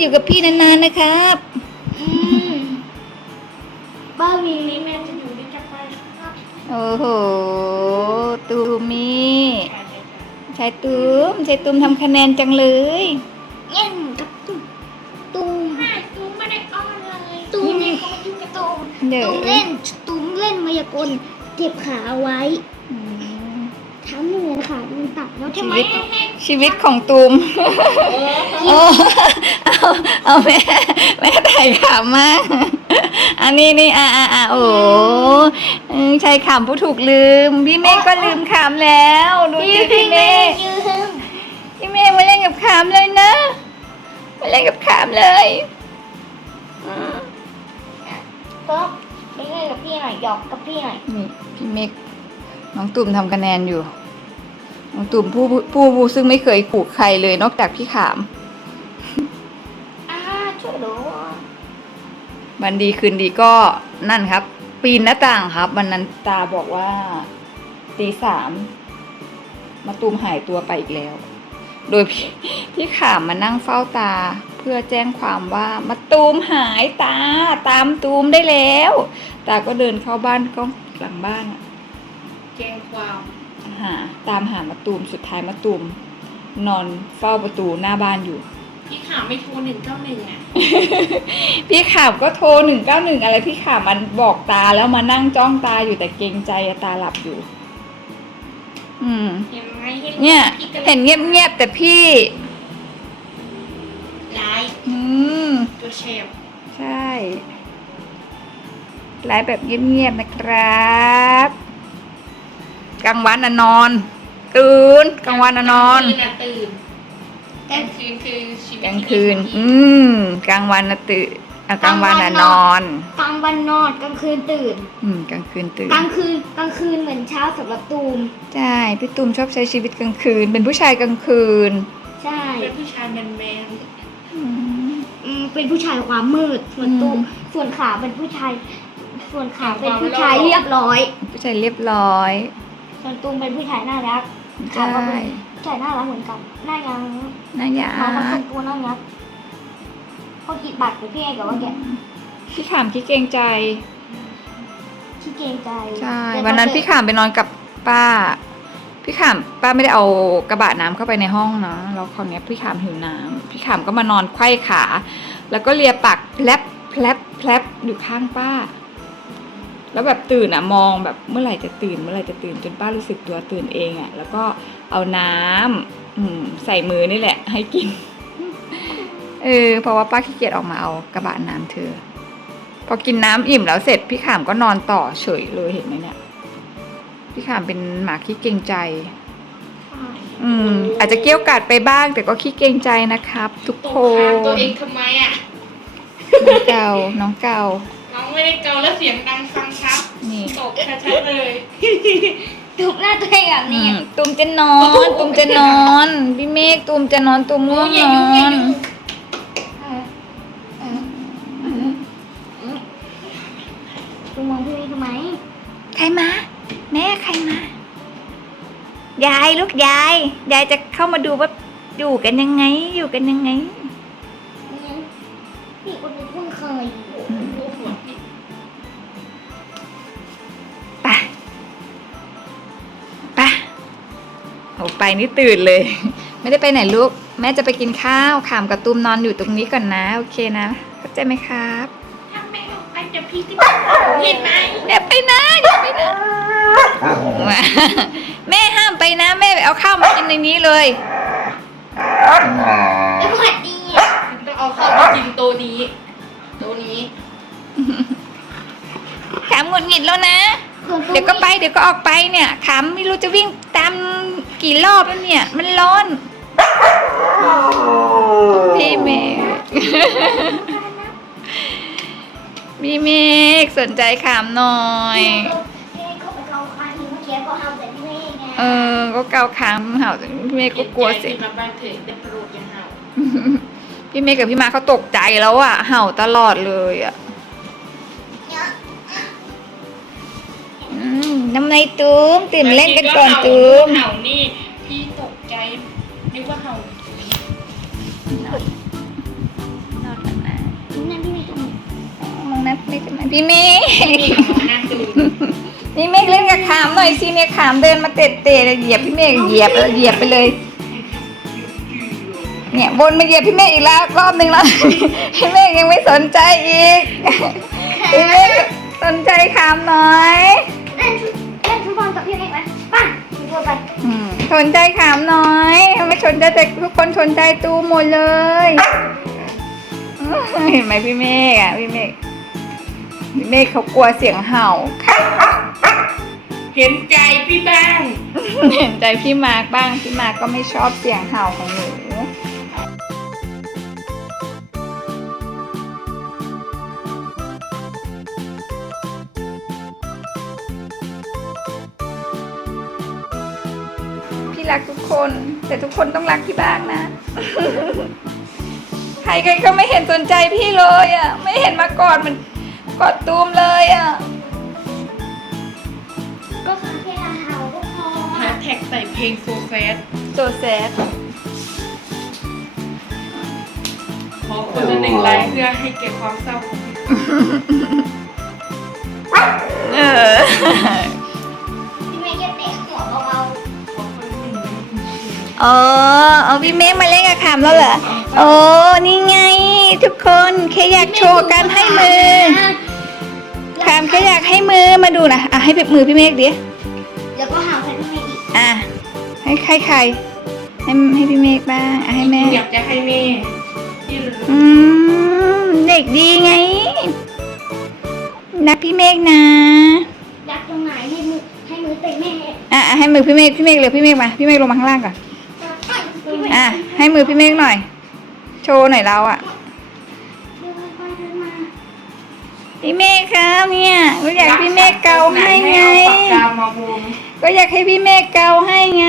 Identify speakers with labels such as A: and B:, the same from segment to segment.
A: อยู่กับพี่นานๆนะครับ
B: อืมบ้าวีนี้แม่จะอยู่ด้วยกันไปครับ
A: โอ้โหตูมี่ชายตูมชายตูมทำคะแนนจังเลย
B: เงี้ยกับตุ้มตุ้มไม่ตุ้มไม่ได้อ้อนเลยตุ้มนี่เขาไม่ยุ่งกับตุ้ม
A: เดี๋ยว
B: ตุ้มเล่นตุ้มเล่นมายากลเจ็บขาเอาไว้
A: อืม
B: ทำเหนื่อยขามันตัดแล้วทำไม
A: ชีวิตของตูม โอ้เอาเอาแม่แม่ถ่ายขำมาก อันนี้นี่อ่าอ่าอ่าโอ้เออชายขำผู้ถูกลืม พี่เมฆก็ลืมขำแล้ว ดูสิพี่เมฆ
B: ยืม
A: พี่เมฆมาเล่นกับขามเลยนะมาเล่นกับขามเลยอืม
B: ก็ไปเล่นกับพี่หน่อยหยอกกับพี่หน่อย
A: นี่พี่เมฆ น้องตุ่มทำคะแนนอยู่ น้องตุ่มผู้ผู้ผู้ซึ่งไม่เคยขู่ใครเลยนอกจากพี่ขาม
B: อ่าช่วยดู
A: วันดีคืนดีก็นั่นครับ ปีนหน้าต่างครับ วันนั้นตาบอกว่าตีสามมาตูมหายตัวไปอีกแล้ว โดยพี่พี่ขามมานั่งเฝ้าตาเพื่อแจ้งความว่ามาตูมหายตาตามตูมได้แล้ว ตาก็เดินเข้าบ้านก็หลังบ้านอะ
C: แจ้งความ
A: หาตามหามาตูมสุดท้ายมาตูม นอนเฝ้าประตูหน้าบ้านอยู่
C: พี่ข่าวไม่โทรหนึ่งเก้าหนึ่งอะ
A: พี่ขามก็โทรหนึ่งเก้าหนึ่งอะไรพี่ขามมันบอกตาแล้วมานั่งจ้องตาอยู่แต่เกรงใจอะตาหลับอยู่ อืม
C: เห็นไหม
A: เนี่ย
C: พี่ก็
A: เห็นเงียบๆแต่พี่
C: ไลฟ์
A: อืม
C: ตัวแชร์
A: ใช่ไลฟ์แบบเงียบๆนะครับ กลางวันน่ะนอน ตื่นกลางวันน่ะนอน
C: กลางคืนน่ะตื่นกลางคืนคือชีวิต
A: กลางคืน อืมกลางวันน่ะตื่นอะกลางวันน่ะนอน
B: กลางวันนอนกลางคืนตื่น
A: อืมกลางคืนตื่น
B: กลางคืนกลางคืนเหมือนเช้าสำหรับตูม
A: ใช่พี่ตูมชอบใช้ชีวิตกลางคืน เป็นผู้ชายกลางคืน
B: ใช่
C: เป็นผู้ชายแมนแมน
A: อืม
B: อืมเป็นผู้ชายความมืดส่วนตูม
A: อืม
B: ส่วนขาเป็นผู้ชาย ส่วนขาเป็นผู้ชายเรียบร้อย
A: ผู้ชายเรียบร้อย
B: ส่วนตูมเป็นผู้ชายน่ารัก
A: ใช่
B: ขาก็เป็นผู้ชายน่ารักเหมือนกันน่ารัก
A: น่าอยา
B: น้องก็
A: ก
B: เป็นตัวน่ารักเขากิดบัตรกับพี่เอกับว่าแก
A: พี่ขามขี้เกรงใจ
B: ขี้เกรงใจ
A: ใช่
B: แต่
A: วันนั้น
B: พอ
A: พี่ขามไปนอนกับป้า พี่ขามป้าไม่ได้เอากระบะน้ำเข้าไปในห้องนะแล้วคราวเนี้ยพี่ขามหิวน้ำพี่ขามก็มานอนไขว้ขา แล้วก็เลียปากแผลบแผลบแผลบอยู่ข้างป้า แล้วแบบตื่นอะมองแบบเมื่อไหร่จะตื่น เมื่อไหร่จะตื่นจนป้ารู้สึกตัวตื่นเองอะแล้วก็เอาน้ำอืมใส่มือนี่แหละ ให้กิน เออเพราะว่าป้าขี้เกียจออกมาเอากระบะน้ำเธอ พอกินน้ำอิ่มแล้วเสร็จพี่ขามก็นอนต่อเฉยเลยเห็นไหมเนี่ยพี่ขามเป็นหมาขี้เกรงใจอืมอาจจะเกี้ยวกาดไปบ้าง แต่ก็ขี้เกรงใจนะครับ ทุก
C: ต
A: ค
C: ก
A: น
C: ขามตัวเองทำไมอะ
A: น้องเกาน้องเกา
C: น้องไม่ได้เกาแล้วเสียงดังฟังชัด
A: นี่
C: ตกชัดๆเลย
B: ถูกหน้าตัวเองแบบ
A: อื
B: นี้
A: มตุมจะนอน ตุมจะนอน พี่เมฆตุมจะนอนตุมง่วง
C: อย่านยุ่ง
A: อ
C: อย่านยุ่ง
B: ตูมมองพี่เอทำไม
A: ใครมา แม่ใครมายายลูกยาย ยายจะเข้ามาดูว่าอยู่กันยังไง อยู่กันยังไง ไปนี่ตื่นเลย ไม่ได้ไปไหนลูก แม่จะไปกินข้าวขามกับตูมนอนอยู่ตรงนี้ก่อนนะ โอเคนะเข้าใจไหมครับ
C: ถ้าแม่ออกไปจะพี่ก็จะเห็นไหม
A: อย่าไปนะอย่าไปนะแม่ห้ามไปนะ แม่ไปเอาข้าวมากินในนี้เลย
B: สวัสดีอะ
C: ต้องเอาเข้ามากินตัวนี้ตัวนี้
A: ขามหงุดหงิดแล้วนะ
B: ส่วนตูม
A: เดี๋ยวก็ไปเดี๋ยวก็ออกไปเนี่ยขามไม่รู้จะวิ่งตาม กี่รอบแล้วเนี่ย มันร้อนพี่เมฆพี่เมฆสนใจขามหน่อย
B: พี่เอเขาไปเกาคางที่เมื่อกี้ก็เอาแต่พี่เอไง
A: เออ ก็เกาขามเห่าพี่เมฆก็กลัวเสิ
C: เห็นใจขึ้นมาบ้านเถิดได้โปรดอย่าเห่า
A: พี่เมฆกับพี่มาเขาตกใจแล้วอะเห่าตลอดเลยอะ น้ำในตูมตื่นเล่นกันก่อนตูม
C: เห่านี่พี่ตกใจนึกว่าเห่าน
A: อนนอนกันนะ
B: พี่ไม่ทำ
A: มองนัดไม่จะมพี่เมฆ
C: นี่
A: เมฆเล่นกับขามหน่อยสิเนี่ยขามเดินมาเตะเตะเหยียบพี่เมฆเหยียบเหยียบไปเลย เนี่ยบนมาเหยียบพี่เมฆอีกแล้วรอบหนึ่งแล้วพี่เมฆยังไม่สนใจอีกพี่เมฆสนใจขามหน่อย
B: ล่นเล่นฟุตบอลกับพี่เล็กไหมป่ะฟุตบอลไป
A: อืมสนใจขามหน่อยไม่สนใจแต่ทุกคนสนใจตูหมดเลยเห็นไหมพี่เมฆอะพี่เมฆพี่เมฆเขากลัวเสียงเห่า
C: เห็นใจพี่บ้าง
A: เห็นใจพี่มาร์กบ้างพี่มาร์กก็ไม่ชอบเสียงเห่าของหนู รักทุกคน แต่ทุกคนต้องรักพี่บ้างนะ ใครๆก็ไม่เห็นสนใจพี่เลยอะ ไม่เห็นมากอดมันกอดตูมเลยอะ
B: ก็คาเฟ่ลาเฮาก็พอ
C: แฮชแท็กใส่เพลงโซแฟส
A: โซแซด
C: ขอคนละหนึ่งไลค์เพื่อให้เก็บความเศร้าของพี่ คุณเชียร์
A: อ๋อเอาพี่เมฆมาเล่นกับขามแล้วเหรอ โอ้นี่ไง ทุกคนแค่อยาก
B: ๆ
A: โชว์การให้มือขามแค่อยากให้มือมาดูนะอะให้แบบมือพี่เมฆดิ
B: แล้วก็หาใครพี่ไม่อีก
A: อะให้ใครใครให้ให้พี่เมฆบ้างอะให้แม่
C: อยากจะให้แม่ที่รู้
A: อืมเด็กดีไงนักพี่เมฆนะ
B: รักตรงไหนให้มือให้มือเตะแม่
A: อะอะให้มือพี่เมฆพี่เมฆเลยพี่เมฆมาพี่เมฆลงมาข้างล่างก่อน
B: พี่ไม่
A: อ่ะ ให้มือพี่เมฆหน่อย โชว์หน่อยเราอะ
B: เดินไปเดินมา
A: พี่เมฆครับเนี่ยก็อยากให้พี่เมฆเกาให้ไง
C: เอาปากกามาวง
A: ก็อยากให้พี่เมฆเกาให้ไง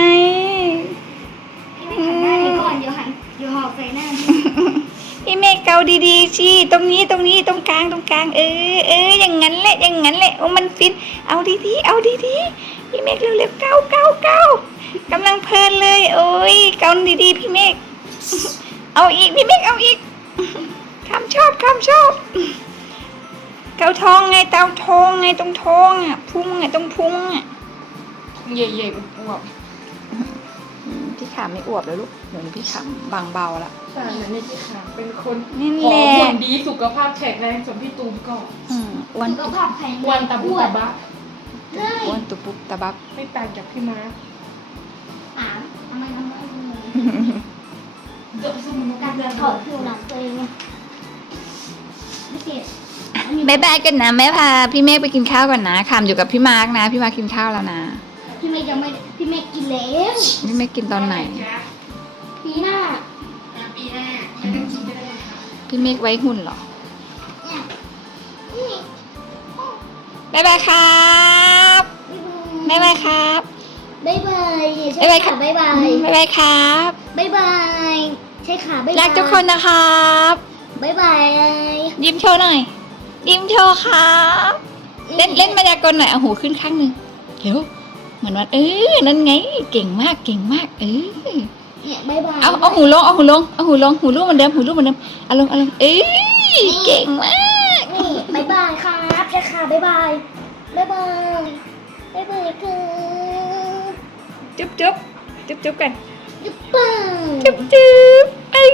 B: พี่ไม่หันหน้านี้ก่อนเดี๋ยวหันเดี๋ยวหอกใส่หน้าพี่
A: พี่เมฆเกาดีๆสิตรงนี้ตรงนี้ตรงกลางตรงกลางเออเอออย่างนั้นแหละอย่างนั้นแหละโอ้มันฟิน เอาดีๆเอาดีๆพี่เมฆเร็วๆเกาเกาเกา กำลังเพลินเลยโอ้ยเกาดีๆพี่เมฆเอาอีกพี่เมฆเอาอีกคำชอบคำชอบ เกาทองไงเตาทองไงตรงท้องอะพุงไงตรงพุงอะ
C: ใหญ่ๆอวบ
A: อืมพี่ขามไม่อวบแล้วลูกเดี๋ยวนี้พี่ขามบางเบาละ
C: ๆแต่นั้นในที่ขาเป็นคน
A: นี่
C: ขอ
A: แหละ
C: หุ่นดีสุขภาพแข็งแรงส่วนพี่ตูมก็
A: อืมอ้วน
B: สุขภาพแข็งแรง
C: อ้วนตะบุตะบะ
B: เลย
A: อ้วนตุปุบตะบับ
C: ไม่ต่างจากพี่มาร์ค
B: ถามทำไมทำไมทำไม
C: เดี๋ยวสมมติ
B: การจะถอดผิวหนังตัวเองเนี่ยไม่เปลี่ยน
A: บายบายกันนะแม่พาพี่เมฆไปกินข้าวก่อนนะขามอยู่กับพี่มาร์กนะ พี่มาร์กกินข้าวแล้วนะ
B: พี่เมย์ยังไม่พี่เมย์กินแล้ว
A: พี่เมฆกินตอนไหน
B: ปีหน้า
C: ปีหน้ามันก็กินได้ค่ะ
A: พี่เมฆไว้หุ่นเหรอ
B: เนี่ยนี่
A: บายบายครับบายบายครับ
B: บ๊ายบาย
A: บ๊ายบายค่ะ
B: บ๊ายบาย
A: บายบายครับ
B: บ๊ายบาย ใช่ค่ะบ๊ายบาย
A: รักทุกคนนะครับ
B: บ๊ายบาย
A: ยิ้มโชว์หน่อย ยิ้มโชว์ครับ เล่นเล่นมายากลหน่อยเอาหูขึ้นข้างหนึ่งเดี๋ยวเหมือนว่าเออนั่นไง เก่งมากเก่งมาก เออ
B: เนี่ยบ๊ายบาย
A: เอาเอาหูลงเอาหูลงเอาหูลงหูรูปเหมือนเดิมหูรูปเหมือนเดิมเอาลงเอาลงเอ้ยเก่งมาก
B: นี่บ๊ายบายครับใช่ค่ะบ๊ายบายบ๊ายบายบ๊ายบายค่ะ
A: จุ๊บจุ๊บจุ๊บจุ๊บกัน
B: จุ๊บปัง
A: จุ๊บจุ๊บเอ้ย